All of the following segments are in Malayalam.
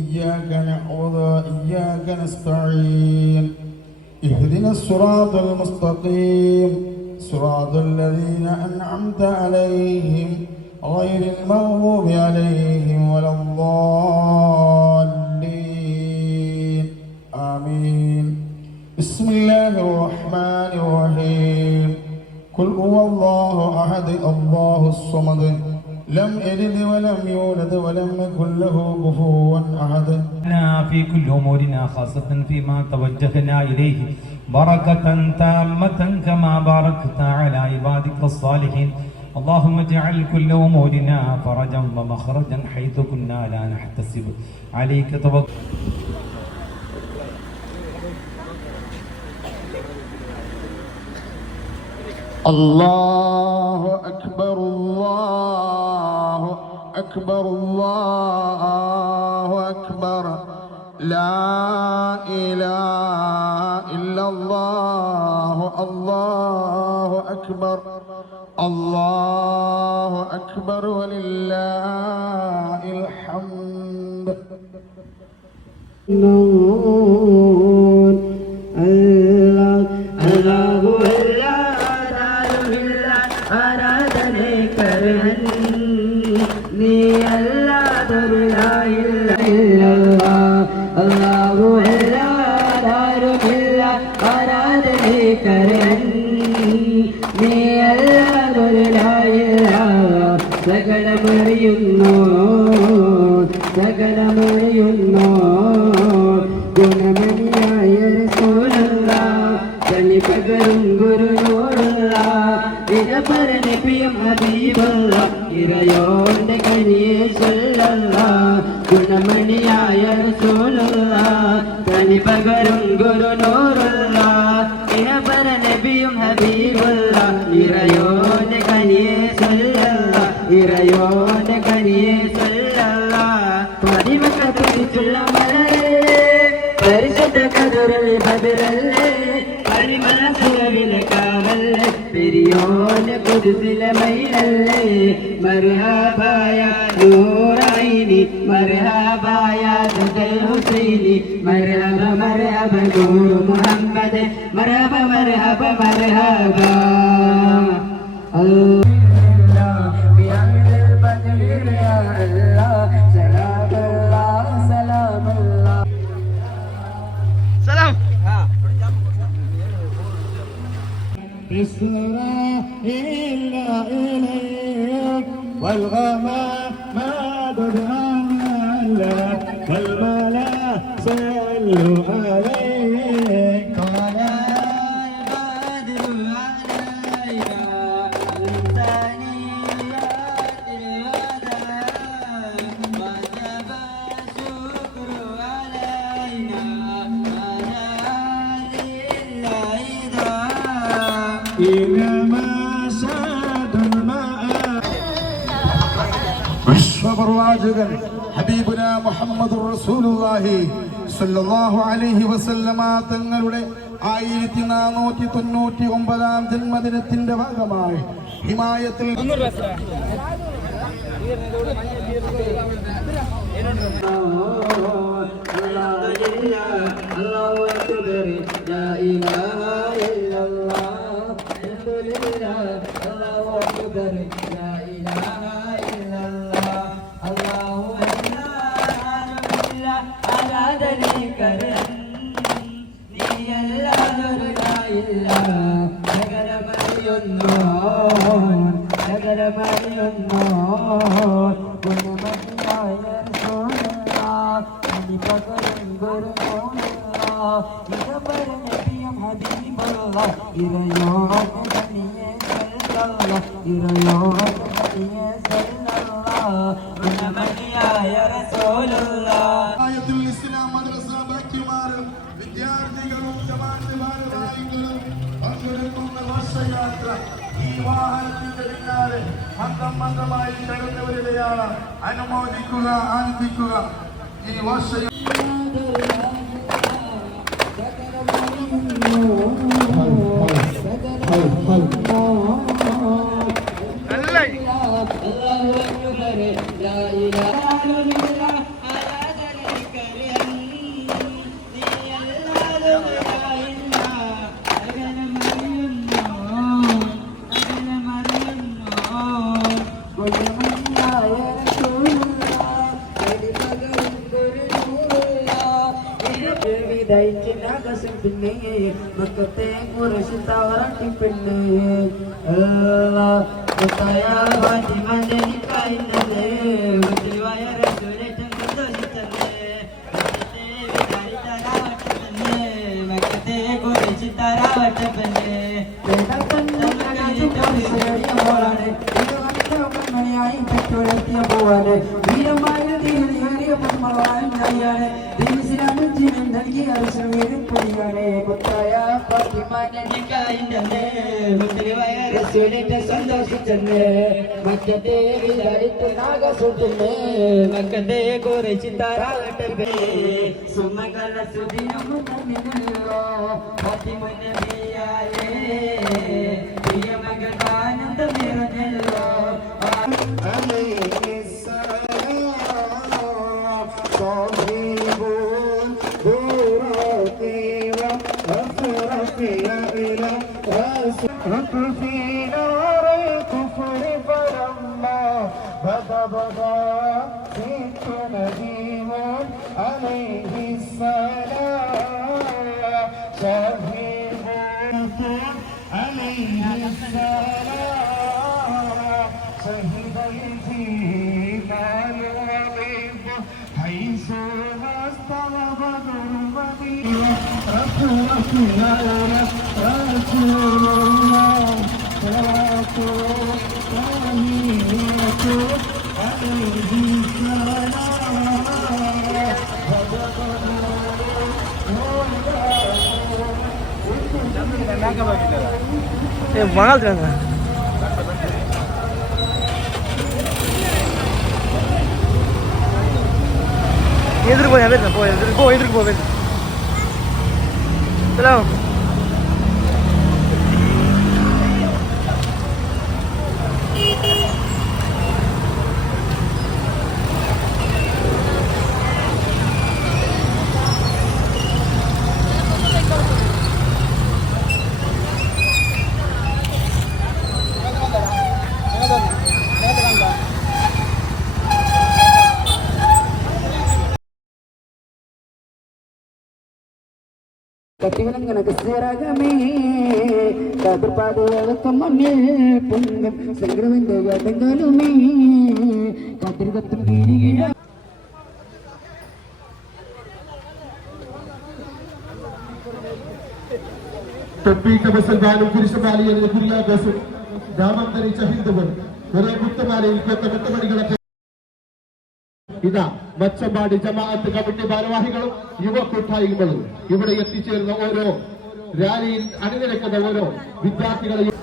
إياك نعبد وإياك نستعين اهدنا الصراط المستقيم صراط الذين أنعمت عليهم غير المغضوب عليهم ولا الضالين آمين. بسم الله الرحمن الرحيم. قل هو الله أحد الله الصمد لم يلد ولم يولد ولم يكن له كفوا أحد. في كل أمورنا خاصة فيما توجهنا إليه بركة تامة كما باركت على عبادك الصالحين. اللهم اجعل كل أمورنا فرجا ومخرجا حيث كنا لا نحتسب عليك توكل. الله أكبر الله أكبر الله أكبر لا إله إلا الله الله أكبر الله أكبر ولله الحمد. സകലമറിയുന്നു ഗുണമണിയായ റസൂലുള്ള തനി പകരും ഗുരുനോടുള്ള ഇരപരനബിയും ഹബീബുള്ള ഇറയോന്റെ കനിയെ ചൊല്ലല്ല ഗുണമണിയായ റസൂലുള്ള തനി പകരും ഗുരുനോടുള്ള ഇരപരനബിയും ഹബീബുള്ള ഇറയോന്റെ കനിയെ ചൊല്ലല്ല ഇറയോന്റെ കനിയെ ചൊല്ലല്ല പരിമക്കത്തിരിച്ചുള്ള മലരല്ലേ പരിശുദ്ധ കതുരൽ ബദറല്ലേ പരിമനസുരവിലെ കാവല്ലേ പെരിയോന്റെ കുതിസിലെ മയിലല്ലേ മർഹബായ നൂറൈനി മർഹബായ ദുദൽ ഹുസൈനി മർഹബ മർഹബ നൂർ മുഹമ്മദ് മർഹബ മർഹബ മർഹബ. إسرائيل إليك والغمام ما ددعان لك والملا صلوا عليك طلع البدر علينا من ثنيات الوداع وجب الشكر علينا إنما ساد الماء വിശ്വപ്രവാചകൻ ഹബീബുന മുഹമ്മദ് റസൂലുള്ളാഹി സ്വല്ലല്ലാഹു അലൈഹി വസല്ലമ തങ്ങളുടെ 1499 ജന്മദിനത്തിന്റെ ഭാഗമായി ഹിമായത്തിൽ വിദ്യാർത്ഥികളും ജമാഅത്ത് ഭാരവാഹികളും പങ്കെടുക്കുന്ന ഘോഷയാത്ര ഈ വാഹനത്തിന്റെ പിന്നാലെ മന്ദമായി കടന്നു വരികയാണ്. അനുമോദിക്കുക, ആനന്ദിക്കുക. ഈ ഘോഷയാത്ര الله أكبر لا إله إلا الله لا شريك له പിന്നെ മക്കത്തെ കുറച്ച് തവറട്ടി പെണ്ണ് മക്കത്തെ കുറച്ച് തരാവട്ട പെണ്ണ് മണിയായി പെട്ടുഴത്തിയ പോവാന് വീരമായ നൽകിയ അവസരം പൊടിയാണ് കൊത്തായ സന്തോഷിച്ചെന്ന് മക്കത്തെ വിചാരിത്ത് നാഗസുട്ടിന് മക്കത്തെ കുറച്ച് താരാവട്ടെ സുമകല സുദിനം തന്നില്ലല്ലോ പതിമുന്നബിയായേ പ്രിയമകൾക്കാനന്ദ നിറഞ്ഞല്ലോ في نار الكفر فلما بدا ست نديم عليه السلام شهيد عليه السلام شهد الجمال والرب حيث استوى بدر المدينة رسول الله மணால் எதிர்க்கு போய் எதிர்க்கு போவேன் കത്തിവിലങ്ങനെ കസ്തരാഗമേ കാതുപാടുകൾക്കും മണ്ണിൽ പൊങ്കും സംഗ്രഹന്റെ വേദങ്ങളുമേ കത്തിരികത്തും വീഴുക തൊപ്പീക്ക ബസൽബാനും പുരുഷമാലിയിൽ കുര്യാബസും രാമം ധരിച്ച ഹിന്ദുവും ഒരേ മുത്തമാലയിൽ കൊത്ത മുത്തമണികളൊക്കെ ഇതാ മച്ചമ്പാടി ജമാഅത്ത് കമ്മിറ്റി ഭാരവാഹികളും യുവ കൂട്ടായ്മകളും ഇവിടെ എത്തിച്ചേരുന്ന ഓരോ റാലിയിൽ അണിനിരക്കുന്ന ഓരോ വിദ്യാർത്ഥികളെയും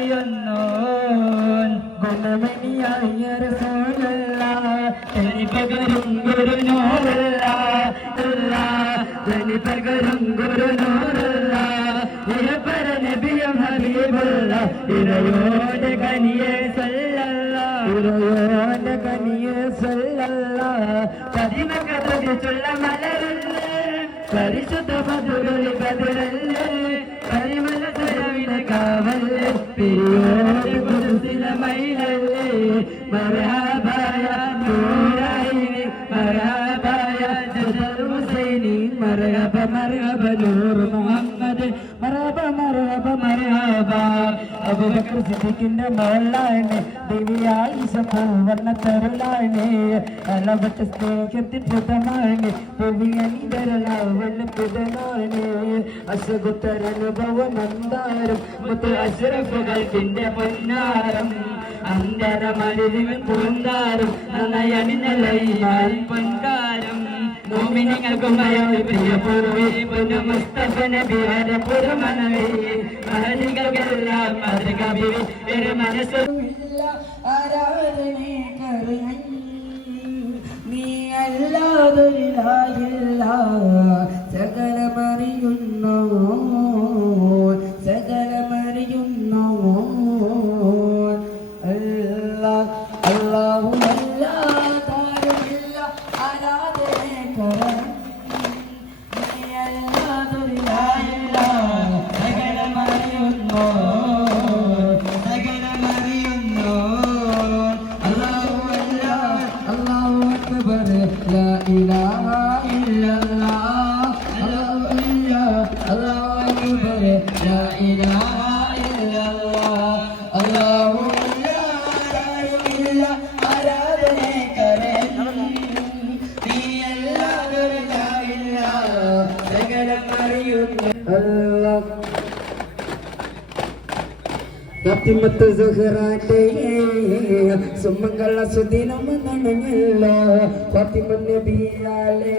സകലമറിയുന്നോൻ ഗുണമണിയായ റസൂലല്ല തെളിപകരും ഗുരുനൂറല്ല തെളിപകരും ഗുരുനൂറല്ല ഇരപര നബിയും ഹബീബുള്ള ഇരയോടെ കനിയെ സല്ലല്ല ഇരയോടെ കനിയെ സല്ലല്ല പതിമകതിച്ചുള്ള മലരല്ലേ പരിശുദ്ധ ബദുരുളി ബദരല്ലേ പരിമല സരവിനെ കാവല്ലേ പെരിയോട് കുരിശില മൈലല്ലേ മർഹബായ നൂറൈനി മർഹബായ ജദൽ ഹുസൈനി മർഹബ മർഹബ നൂർ മുഹമ്മദ് മർഹബ മർഹബ മർഹബ അബൂബക്കർ സിദ്ദീഖിന്റെ മകളാണ് ദേവി ആയിഷ പൂവർണ്ണ തരുളാണ് അലബത്ത് സ്നേഹത്തിൽ പ്രഥമാണ് ദേവി അനിതരളവല്ല പുതനാണ് അസുഖത്തരനുഭവം അന്താരം മുത്ത് അഷ്റഫുകൾക്കിന്റെ പൊന്നാരം അന്തരമരുവിനും പൂന്താരം നനയണിനലൈമാൻ പൊൻകാരം മോമിനികൾക്കും പ്രിയപൂർവേ പൊന്നു മുസ്തഫ നബിയുടെ പുറമനവേ മഹദികൾക്കെല്ലാം മാതൃകവേ ഒരു മനസ്സ് ആരാധനെ കരയൻ നീ അല്ലാതൊരിലായില്ല സകലമറിയുന്നു സകലമറിയുന്നു അല്ലാഹു അല്ലാതാരുമില്ല ആരാധനെ കരയൻ നീ അല്ലാതൊരിലായില്ല സകലമറിയുന്നു സകലമറിയുന്നു അല്ലാഹു അല്ലാഹു അക്ബർ ലാ ഇലാഹ ഇല്ലല്ലാഹ് അല്ലാഹു അക്ബർ ലാ ഇലാഹ ഇല്ലല്ലാഹ് അല്ലാഹു അല്ലാഹു ആരാധനെ കരൻ നീ അല്ലാഹു ലാ ഇലാഹ സകലമറിയുന്നു അല്ലാഹ് ഫാത്തിമത്ത് സുഹ്റാന്റെ സുമംഗള സുദിനം നനഞ്ഞല്ലോ ഫാത്തിമ നബിയാലേ